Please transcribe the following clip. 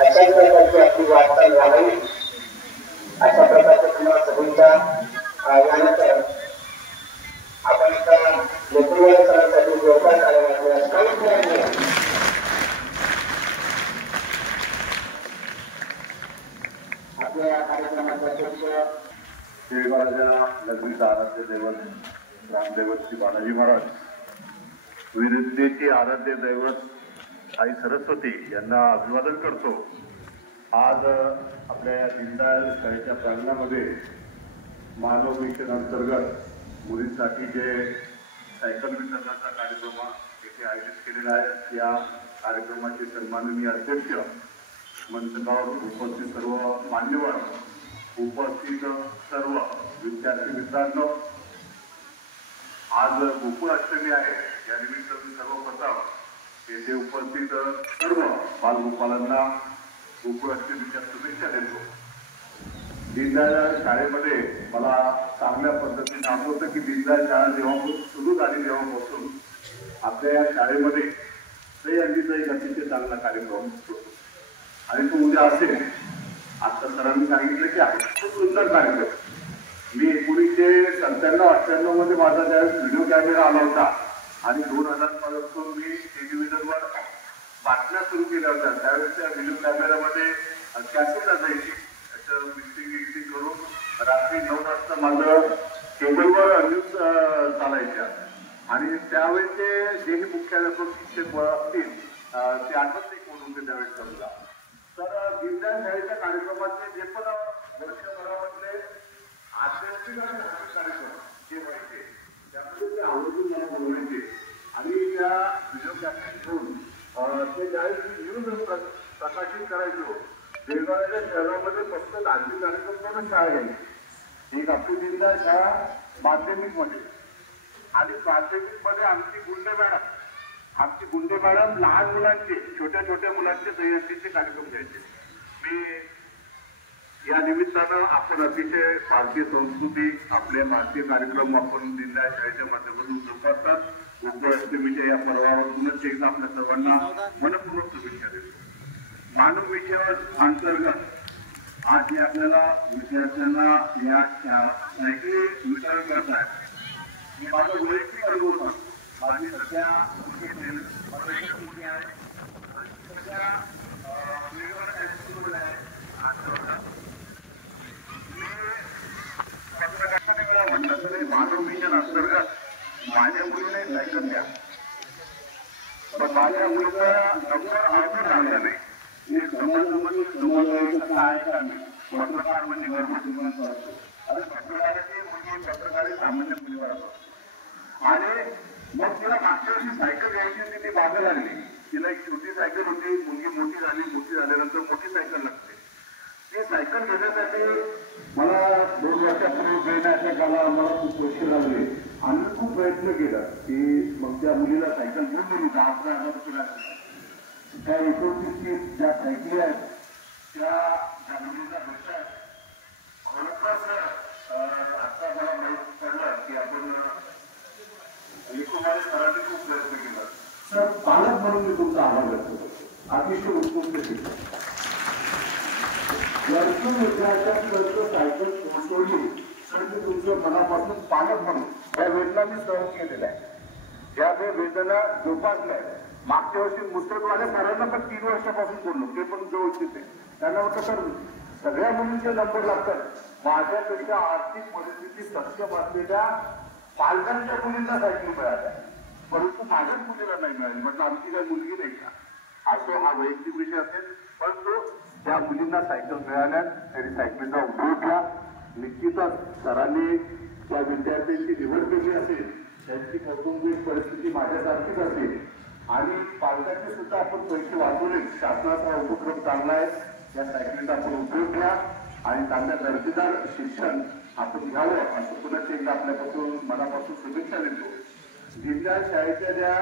अशा प्रकारची आपली वाटचाल वाढावी अशा प्रकारच्या तुम्हाला सगळ्यांच्या यानंतर आपण एका नेतृत्व सणासाठी जोरदार कार्यक्रम काहीच नाही आपल्या या कार्यक्रमाचे अध्यक्ष शेगावच्या नगरीचा आराध्य दैवत रामदैवत श्री बालाजी महाराज, विरुद्धेची आराध्य दैवत आई सरस्वती यांना अभिवादन करतो। आज आपल्या या दीनदयाल शाळेच्या प्रांगणामध्ये मानव मिशन अंतर्गत मुलींसाठी जे सायकल वितरणाचा कार्यक्रम येथे आयोजित केलेला आहे, या कार्यक्रमाचे सन्माननीय अध्यक्ष, मंचावर उपस्थित सर्व मान्यवर, उपस्थित सर्व विद्यार्थी मित्रांनो, आज गोकुळाष्टमी आहे। या निमित्त सर्वप्रथम येथे उपस्थित सर्व बालगोपालांना गोकुळाष्टमीच्या शुभेच्छा देतो। दीनदयाल शाळेमध्ये मला चांगल्या पद्धतीने आठवतं की दीनदयाल शाळा जेव्हा सुरू झाली तेव्हापासून आपल्या या शाळेमध्ये दहीहंडीचा एक अतिशय चांगला कार्यक्रम होतो आणि तो उद्या असेल। आता सरांनी सांगितलं की आहे खूप सुंदर कार्यक्रम। मी 1997-98 मध्ये माझा त्यावेळेस व्हिडिओ कॅमेरा आला होता आणि 2000 पासून मी टेलिव्हिजनवर बातम्या सुरू केल्या होत्या। त्यावेळेस त्या व्हिडिओ कॅमेऱ्यामध्ये कॅसेट असायची, त्याचं मिक्सिंग एडिटिंग करून रात्री 9 वाजता माझं केबलवर न्यूज चालायच्या आणि त्यावेळेचे जेही मुख्याध्यापक शिक्षक असतील ते आठवत नाही कोण होते त्यावेळेस समजा। तर दीनदयाल शाळेच्या कार्यक्रमाचे जे पण वर्षभरामधले आध्यात्मिक आणि धार्मिक कार्यक्रम जे व्हायचे त्यामध्ये ते आवर्जून मला बोलवायचे आणि त्या व्हिडिओ कॅमेरा घेऊन ते ज्यावेळेस न्यूज प्रकाशित करायचो, बेळगावच्या शहरामध्ये फक्त धार्मिक कार्यक्रम करून शाळा घ्यायची। एक आपली दीनदयाल शाळा माध्यमिक मध्ये आणि माध्यमिक मध्ये आमची गुंडे मॅडम लहान मुलांचे, छोट्या मुलांचे दहीहंडीचे कार्यक्रम घ्यायचे। मी या निमित्तानं आपण अतिशय भारतीय संस्कृती, आपले भारतीय कार्यक्रम आपण दीनदयाल शाळेच्या माध्यमातून जोपासतात। गोकुळाष्टमीच्या या पर्वावरूनच एकदा आपल्या सर्वांना मनपूर्वक शुभेच्छा देतो। मानव विषयावर अंतर्गत आज जे आपल्याला विद्यार्थ्यांना या सायकली वितरण करतायत, मी माझा वैयक्तिक अनुभव सांगतो। माझी सध्या मुलगी आहे, सध्या हायस्कूलमध्ये आहे। म्हटलं तरी मानव मिशन अंतर्गत माझ्या मुलीने सायकल द्या, पण माझ्या मुलीचा नंबर अवघड लागला नाही। मी समाजामध्ये काय पत्रकार म्हणजे घरगुती माणसं असतो, आणि पत्रकाराची मुलगी पत्रकारी सामान्य मुलीवर असतो आणि मग तिला मागच्या वर्षी सायकल घ्यायची होती, ती बाहेर लागली। तिला एक छोटी सायकल होती, मुलगी मोठी झाल्यानंतर मोठी सायकल लागते। ती सायकल घेण्यासाठी मला 2 वर्षापूर्वी मिळण्याच्या काळाला मला खूप पैसे लागले आणि मी खूप प्रयत्न केला की मग त्या मुलीला सायकल घेऊन दिली। 10-11 रुपये लागले। त्या 29 ज्या सायकली आहेत त्या मुलीला भेटतात। खरोखर आता मला माहित पडलं की आपण एकूण सरांनी खूप प्रयत्न केला। सर, पालक म्हणून मी तुमचा आभार व्यक्त करतो। अतिशय उत्कृष्ट शिक्षण वरतून विद्यार्थ्यांपर्यंत सायकल पोहोचवली तर मी तुमच्या मनापासून पालक म्हणून या वेदना मी सहन केलेल्या आहे, या वेदना जोपासल्या आहे। मागच्या वर्षी मुसळवाल्या सरांना पण 3 वर्षापासून बोललो, ते पण व्यवस्थित आहे। त्यांना म्हटलं सर सगळ्या मुलींचे नंबर लागतात, माझ्यापेक्षा आर्थिक परिस्थिती सक्षम असलेल्या पालकांच्या मुलींना सायकल मिळाल्या, परंतु माझ्याच मुलीला नाही मिळाली। म्हटलं आमची काही मुलगी नाही का? असो हा वैयक्तिक विषय असेल, परंतु त्या मुलींना सायकल मिळाल्या, तरी सायकलीचा उपयोग घ्या। निश्चितच सरांनी त्या विद्यार्थ्यांची निवड केली असेल, त्यांची कौटुंबिक परिस्थिती माझ्यासारखीच असेल आणि पालकांचे सुद्धा आपण पैसे वाचवले। शासनाचा उपक्रम चांगला आहे, या सायकलीचा आपण उपयोग घ्या आणि चांगल्या दर्जेदार शिक्षण आपण घ्यावं असं पुन्हा एकदा आपल्यापासून मनापासून शुभेच्छा देतो। दीनदयाल शाळेच्या ज्या